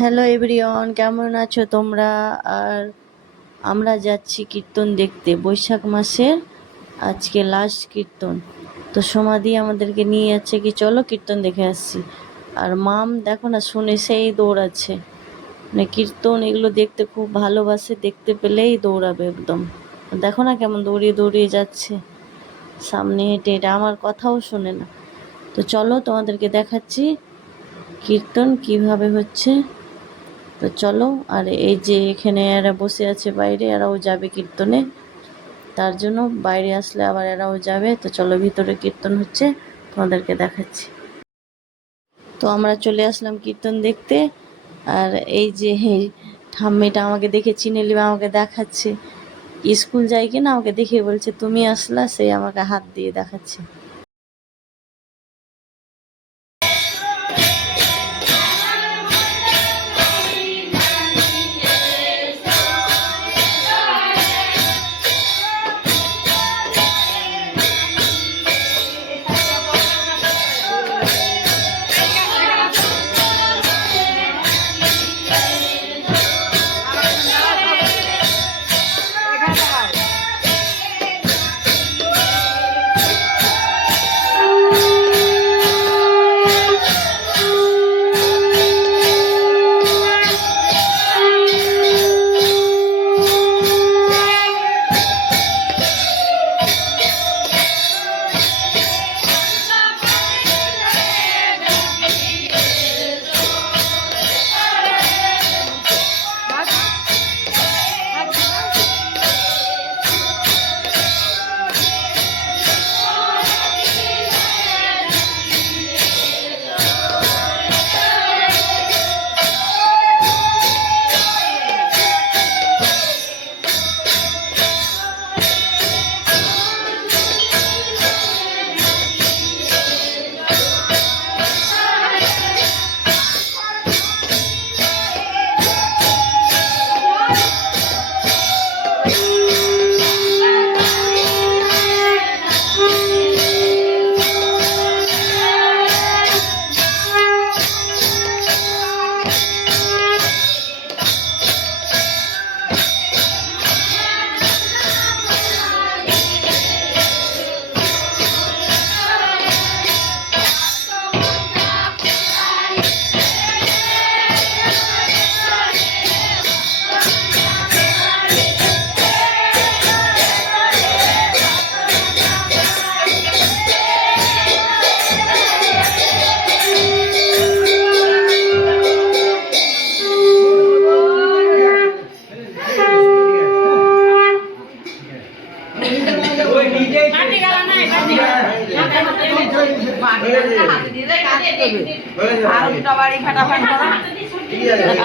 Hello everyone, কেমন আছো তোমরা? আর আমরা যাচ্ছি কীর্তন দেখতে, বৈশাখ মাসের আজকে লাস্ট কীর্তন। তো সমাধি আমাদেরকে নিয়ে যাচ্ছে কি চলো কীর্তন দেখে আসছি। আর মাম দেখো না, শুনে সেই দৌড়াচ্ছে, মানে কীর্তন এগুলো দেখতে খুব ভালোবাসে, দেখতে পেলেই দৌড়াবে একদম। দেখো না কেমন দৌড়িয়ে দৌড়িয়ে যাচ্ছে সামনে হেঁটে হেঁটে, আমার কথাও শোনে না। তো চলো তোমাদেরকে দেখাচ্ছি কীর্তন কিভাবে হচ্ছে। তো চলো। আর এই যে এখানে এরা বসে আছে বাইরে, এরাও যাবে কীর্তনে, তার জন্য বাইরে আসলে আবার এরাও যাবে। তো চলো, ভিতরে কীর্তন হচ্ছে, তোমাদেরকে দেখাচ্ছি। তো আমরা চলে আসলাম কীর্তন দেখতে। আর এই যে ঠাম্মিটা আমাকে দেখে চিনে নিবে, আমাকে দেখাচ্ছে। স্কুল যাই কিনা আমাকে দেখে বলছে তুমি আসলা, সেই আমাকে হাত দিয়ে দেখাচ্ছে।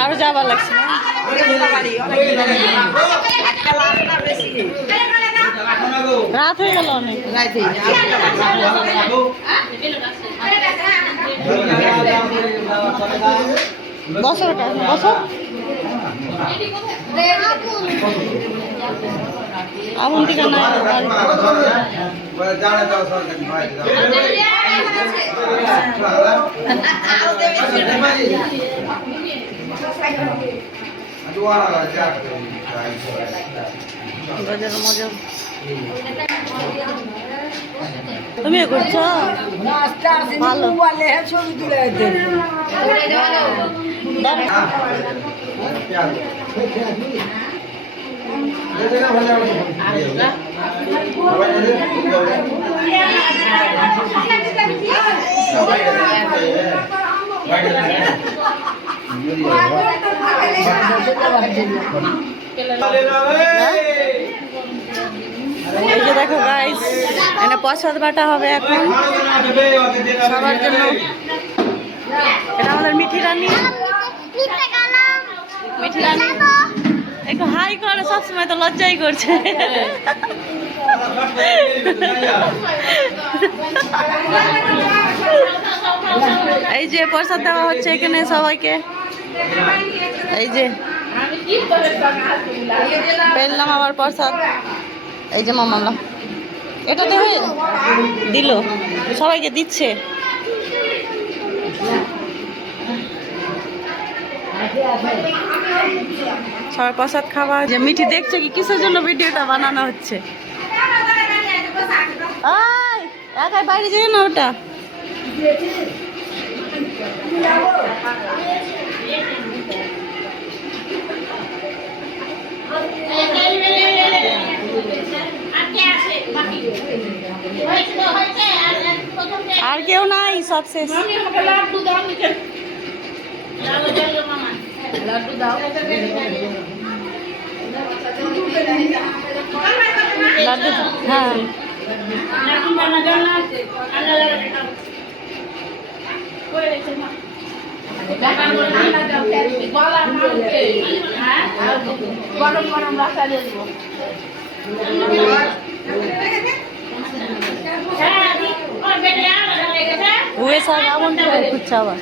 আরো যাবার লাগছে না, রাত হয়ে গেল অনেক। বসো বসো, আবন্তিকা নাই মজা। তুমিও করছো ভালো। ছবি তুলে এই যে দেখো গাইস, এটা প্রসাদ বাটা হবে এখন সবার জন্য। এটা আমাদের মিঠি রানী, মিঠি রানী একটু হাই করে, সবসময় তো লজ্জাই করছে। এই যে প্রসাদ দেওয়া হচ্ছে এখানে সবাইকে। এই যে পেলাম আবার প্রসাদ, এই যে মামলা এটা তো দিল, সবাইকে দিচ্ছে। সবাই প্রসাদ খাওয়া। যে মিঠি দেখছে কি কিসের জন্য ভিডিওটা বানানো হচ্ছে? একাই বাইরে যাই না ওটা। আর কেউ নাই, সব শেষ। লাড্ডু, হ্যাঁ গরম গরম রাস্তা দিয়ে দেবো। हुए सब आवन तो कुछ आवा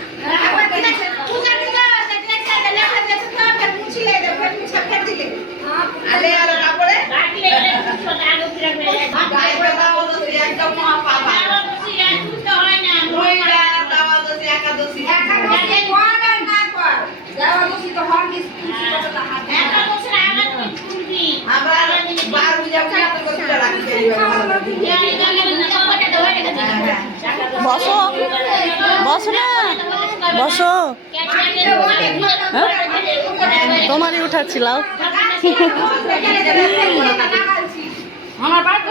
বসো বসো না বসো, তোমারই উঠাচ্ছিলাম। আমার বাড়িতে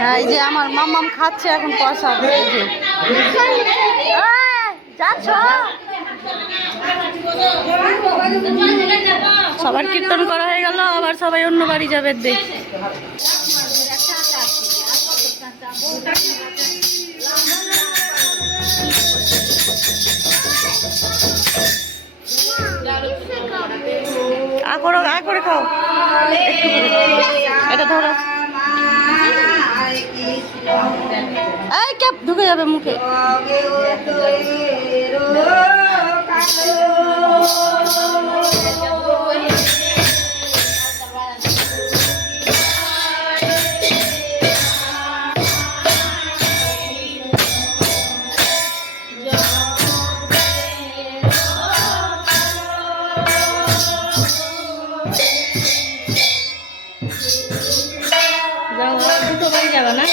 হ্যাঁ, এই যে আমার মাম্মাম খাচ্ছে এখন প্রসাদ। এই যে যাচ্ছ, সবার কীর্তন করা হয়ে গেল, আবার সবাই অন্য বাড়ি যাবে দেখ। আ করে খাও, একটু করে। এটা ধরো, এই ক্যাপ ঢুকে যাবে মুখে। দুটো বাড়ি যাবে না?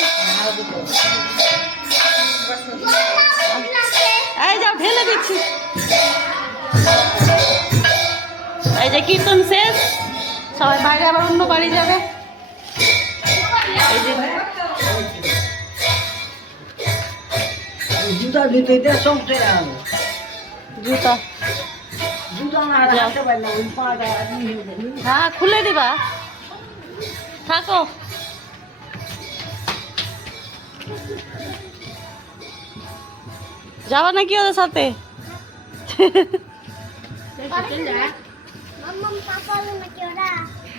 এই যাও, ঢেলে দিচ্ছি। এই যে কীর্তন শেষ, সবাই বাইরে আবার অন্য বাড়ি যাবে। এই যে জুতা ধুতে দে, সমস্যা জুতা, জুতা না রাখতে পারলাম, ওই পাটা হ্যাঁ খুলে দিবা, থাকো। যাবা নাকি ওদের সাথে?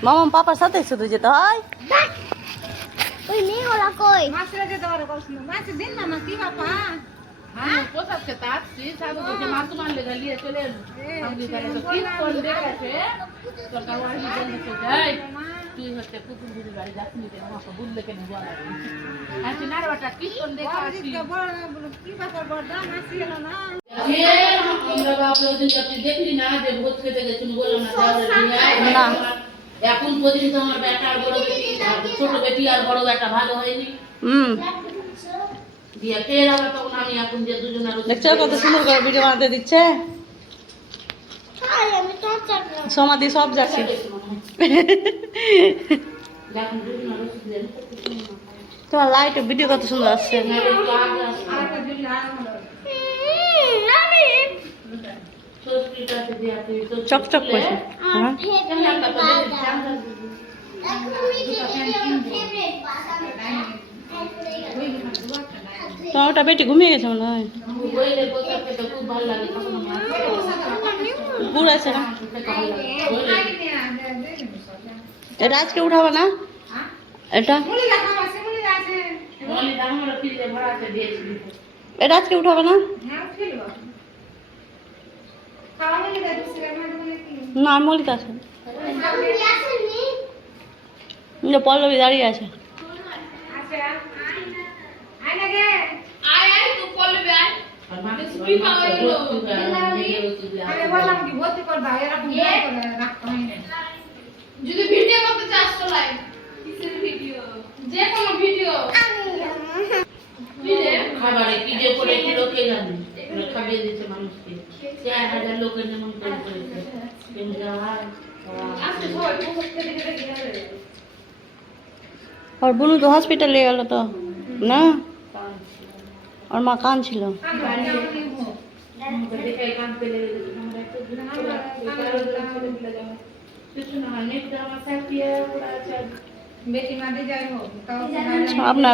মামাম পাপার সাথে শুধু যেতে হয়। ওই মেয়ে ওরা কই? মাছরা যেতে পারে কখনো। মাছ দিন না মা, কি বাবা? হ্যাঁ, কোথাও খেতে আসছি, সাধু থেকে মাছ মারলে গালিয়ে চলে এলো। আমি তাহলে তো কি করে দেখেছে, তোর কাওয়ার কি বলছে যাই, তুই হচ্ছে কুকুর দিদি বাড়ি যাসনি কেন, আমাকে বললে কেন বলা। আচ্ছা না রে বাটা, কি করে দেখা আসছি। কি ব্যাপার বড়দা, মাছ এলো না। আমরা বাপ ওদিন তুই দেখলি না যে ভোজ খেতে গেছিল, বললাম না যাও না, এখন পর্যন্ত আমার বেটা আর বড় বেটি, ছোট বেটি আর বড় বেটা ভালো হয়নি। দিয়ে ফের আবার তখন আমি এখন যে দুজনের দেখছো কত সুন্দর করে ভিডিও বানাতে দিচ্ছে। আমি তো চাকরি সমাধি সব যাচ্ছে। তোমার লাইট ভিডিও কত সুন্দর আসছে। চকচক করছে। তোমার ওটা বেটি ঘুমিয়ে গেছে মনে হয়, গুড় আছে না? এটা আজকে উঠাবে না এটা মলি দাম হলো ফ্রিজে ভরা আছে দিয়েছি এটা আজকে উঠাবে না না মলিক আছে পল্লবী দাঁড়িয়ে আছে আর মানুষ কি পাওয়া গেল আমি বললাম কি ভর্তি করবা এরকম করে রাখতে হয় না যদি ভিডিও করতে চাস তো লাইভ কিসের ভিডিও যে কোনো ভিডিও খাবারে কি যে করে কি লোকে জানে এগুলো খাইয়ে দিচ্ছে মানুষকে 4000 লোকের যেমন করে করেছে আজকে সবাই বহুত খেতে খেতে গিয়ে और बुनू तो हॉस्पिटल ले गया तो ना और माँ कान ছিল देखाई काम पे ले हमरा तो কিছু না নেট আমার সাথে পুরো আছে বেটি মাঝে যাই হোক তাও अपना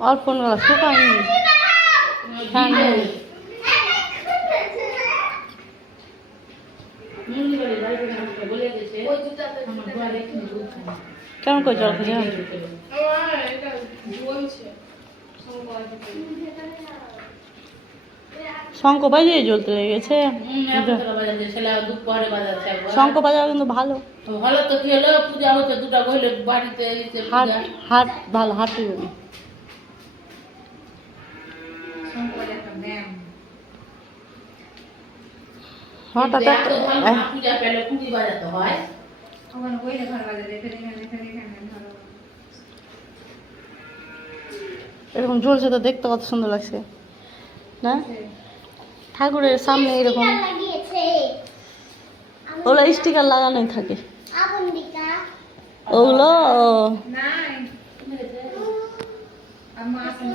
और फोन वाला सुखा नहीं মুরলি বলে দাঁড়িয়ে আমাকে বলে দিয়েছে ওই জুতাতে আমার ঘরে রেখে দিও কেমন করে জল খেয়ে এটা জ্বলছে শঙ্খ বাজিয়ে জ্বলতে লেগেছে শঙ্খ বাজাও কিন্তু ভালো ভালো তো কি হলো পূজা হচ্ছে দুটা গহলে বাড়িতে এসে হাট হাট ভালো হাট সংকোলে একটা ব্যায়াম হঠাৎ পূজা পেলে কুড়ি বাজাতে হয় ওখানে কইলে ঘর বাজে দেখে ধরো এরকম জ্বলছে তো দেখতে কত সুন্দর লাগছে না ঠাকুরের সামনে এরকম লাগিয়েছে ওগুলো স্টিকার লাগানোই থাকে আবন্দিকা ওগুলো নাই আম্মা আসেন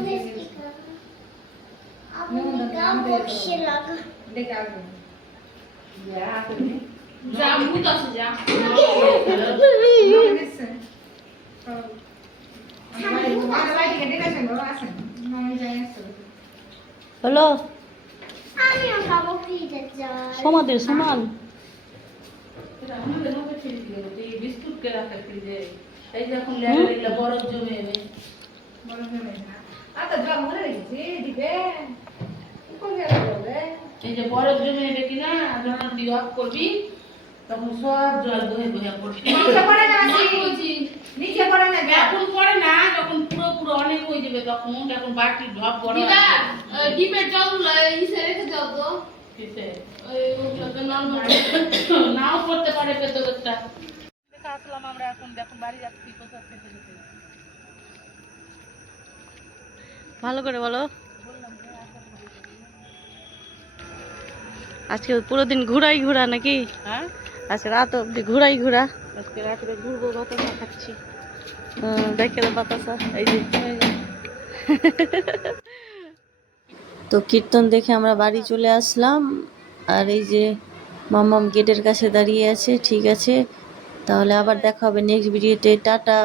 আবন্দিকা বক্সে লাগা দেখে আসবো যা ভূত আছে যা হলো আমিও খাবো ফ্রিজে যাই সমাধির সমান এটা আমাদের হবে ঠিক এই বিস্কুট কে রাখা ফ্রিজে এই যখন লেগে বরফ জমে যাবে এই যে বরফ জমে যাবে কিনা যখন তুই অফ করবি তখন সব জল বহে বহে পড়বে নিচে পড়ে না এখন পড়ে না যখন পুরো পুরো অনেক হয়ে যাবে তখন এখন বাটি ঢপ বড় ডিপের জলগুলো ইসে রেখে দাও তো কিসে ওই ওগুলোতে নরমাল নাও করতে পারে পেতরটা দেখা আসলাম আমরা এখন দেখুন বাড়ি যাচ্ছি কোথাও খেতে যেতে ভালো করে বলো আজকে পুরো দিন ঘুরাই ঘুরা নাকি হ্যাঁ আজকে রাত অব্দি ঘুরাই ঘুরা আজকে রাত্রে ঘুরবো বাতাসা খাচ্ছি দেখে তো বাতাসা এই যে তো কীর্তন দেখে আমরা বাড়ি চলে আসলাম আর এই যে মাম্মাম গেটের কাছে দাঁড়িয়ে আছে ঠিক আছে তাহলে আবার দেখা হবে নেক্সট ভিডিওতে টাটা।